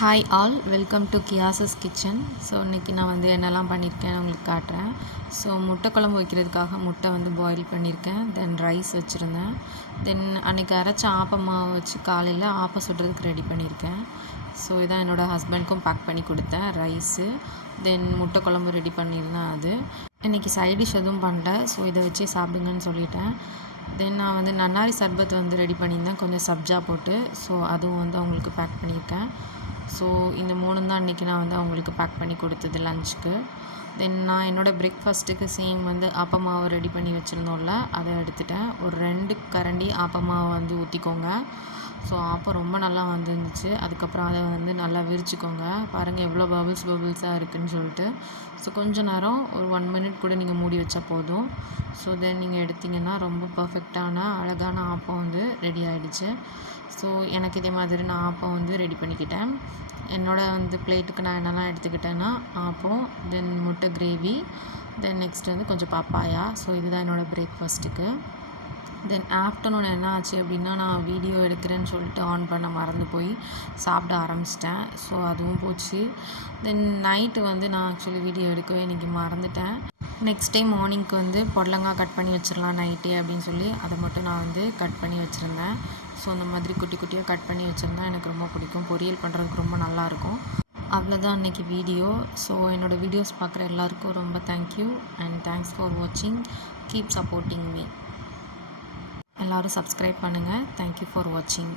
Hi all, welcome to கியாசஸ் kitchen. So இன்றைக்கி நான் வந்து என்னெல்லாம் பண்ணியிருக்கேன் உங்களுக்கு காட்டுறேன். ஸோ முட்டை குழம்பு வைக்கிறதுக்காக முட்டை வந்து பாயில் பண்ணியிருக்கேன். தென் ரைஸ் வச்சுருந்தேன். தென் அன்றைக்கி அரைச்ச ஆப்பமாவை வச்சு காலையில் ஆப்பம் சுடுறதுக்கு ரெடி பண்ணியிருக்கேன். ஸோ இதான் என்னோடய ஹஸ்பண்ட்க்கும் பேக் பண்ணி கொடுத்தேன் ரைஸு. தென் முட்டை குழம்பு ரெடி பண்ணியிருந்தேன். அது இன்றைக்கி சைட் டிஷ் எதுவும் பண்ணல. ஸோ இதை வச்சே சாப்பிடுங்கன்னு சொல்லிட்டேன். தென் நான் வந்து நன்னாரி சர்பத் வந்து ரெடி பண்ணியிருந்தேன், கொஞ்சம் சப்ஜா போட்டு. ஸோ அதுவும் வந்து அவங்களுக்கு பேக் பண்ணியிருக்கேன். ஸோ இந்த 3 தான் இன்றைக்கி நான் வந்து அவங்களுக்கு பேக் பண்ணி கொடுத்தது லஞ்சுக்கு. தென் நான் என்னோடய பிரேக்ஃபாஸ்ட்டுக்கு சேம் வந்து ஆப்பமாவை ரெடி பண்ணி வச்சுருந்தோம்ல, அதை எடுத்துட்டேன். ஒரு 2 கரண்டி ஆப்பமாவை வந்து ஊற்றிக்கோங்க. ஸோ ஆப்பம் ரொம்ப நல்லா வந்துருந்துச்சு. அதுக்கப்புறம் அதை வந்து நல்லா விரிச்சிக்கோங்க. பாருங்கள் எவ்வளோ பபிள்ஸாக இருக்குதுன்னு சொல்லிட்டு. ஸோ கொஞ்சம் நேரம் ஒரு 1 மினிட் கூட நீங்கள் மூடி வச்சா போதும். ஸோ தென் நீங்கள் எடுத்திங்கன்னா ரொம்ப பர்ஃபெக்டான அழகான ஆப்பம் வந்து ரெடி ஆகிடுச்சு. ஸோ எனக்கு இதே மாதிரி நான் ஆப்பம் வந்து ரெடி பண்ணிக்கிட்டேன். என்னோடய வந்து பிளேட்டுக்கு நான் என்னெல்லாம் எடுத்துக்கிட்டேன்னா ஆப்பம், தென் முட்டை கிரேவி, தென் நெக்ஸ்ட் வந்து கொஞ்சம் பப்பாயா. ஸோ இதுதான் என்னோடய பிரேக்ஃபாஸ்ட்டுக்கு. தென் ஆஃப்டர்நூன் என்ன ஆச்சு அப்படின்னா, நான் வீடியோ எடுக்கிறேன்னு சொல்லிட்டு ஆன் பண்ண மறந்து போய் சாப்பிட ஆரம்பிச்சிட்டேன். ஸோ அதுவும் போச்சு. தென் நைட்டு வந்து நான் ஆக்சுவலி வீடியோ எடுக்கவே இன்றைக்கி மறந்துட்டேன். நெக்ஸ்ட் டே மார்னிங்க்கு வந்து புடலங்காய் கட் பண்ணி வச்சிடலாம் நைட்டே அப்படின்னு சொல்லி அதை மட்டும் நான் வந்து கட் பண்ணி வச்சுருந்தேன். ஸோ இந்த மாதிரி குட்டி குட்டியாக கட் பண்ணி வச்சுருந்தேன். எனக்கு ரொம்ப பிடிக்கும். பொரியல் பண்ணுறதுக்கு ரொம்ப நல்லாயிருக்கும். அவ்வளோதான் அன்றைக்கி வீடியோ. ஸோ என்னோடய வீடியோஸ் பார்க்குற எல்லாருக்கும் ரொம்ப தேங்க்யூ அண்ட் தேங்க்ஸ் ஃபார் வாட்சிங். Keep supporting me. எல்லோரும் சப்ஸ்கிரைப் பண்ணுங்கள். தேங்க்யூ ஃபார் வாட்சிங்.